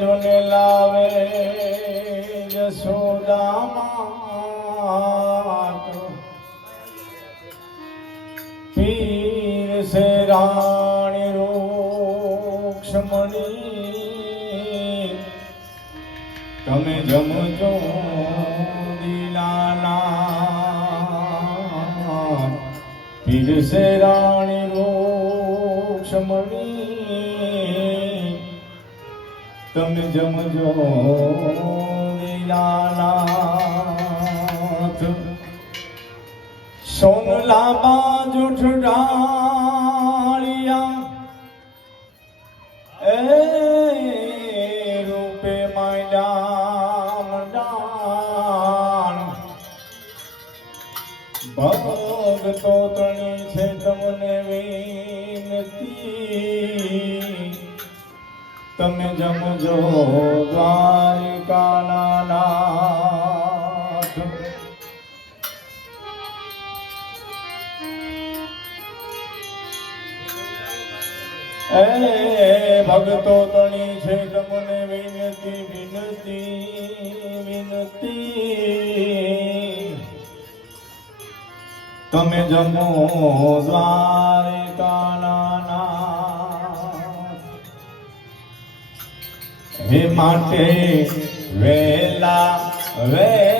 જોને લાવે જશોદામાં પીર રાણી રોક્ષમણી તમે જમજો દિલાના પીર રાણી રૂક્ષમણી તમે જમજો દીનાનાથ સોનલા બાજુઠ ડાળિયા એ રૂપે માયડામ ડાણ ભગતો તણી છે તમે જમજો દ્વારિકાના નાથ એ ભગતો તણી છે તમને વિનતી વિનતી વિનતી. તમે જમો દ્વારિકાના માટે વેલા વેલા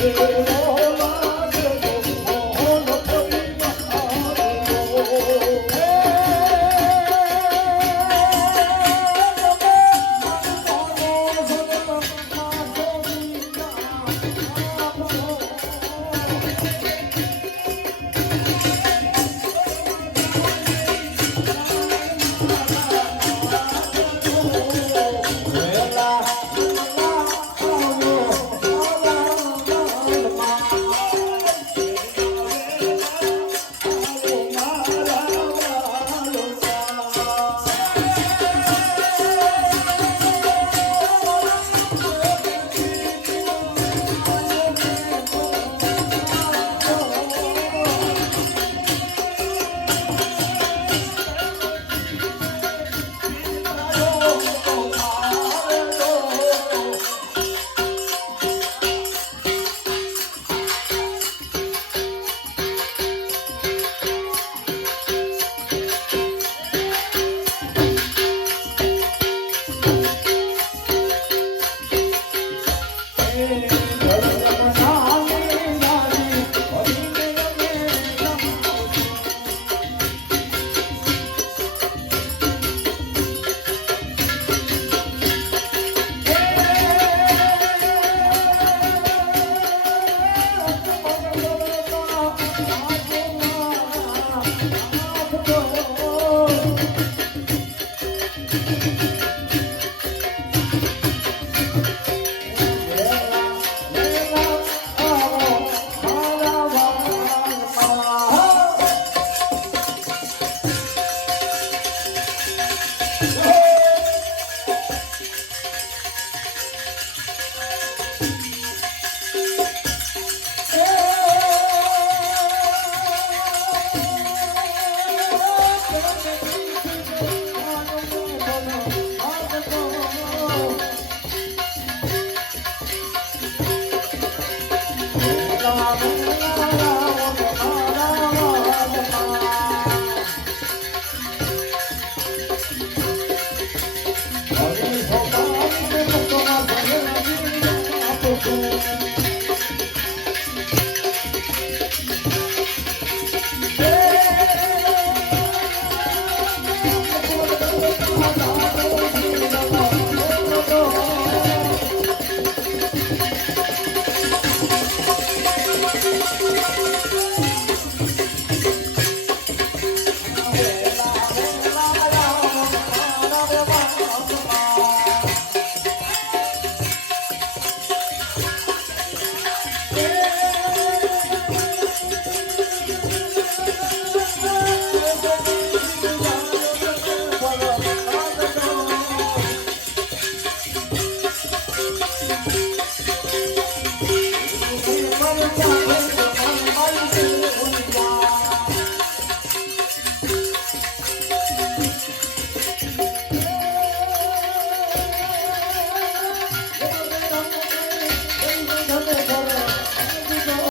Yeah. Thank you.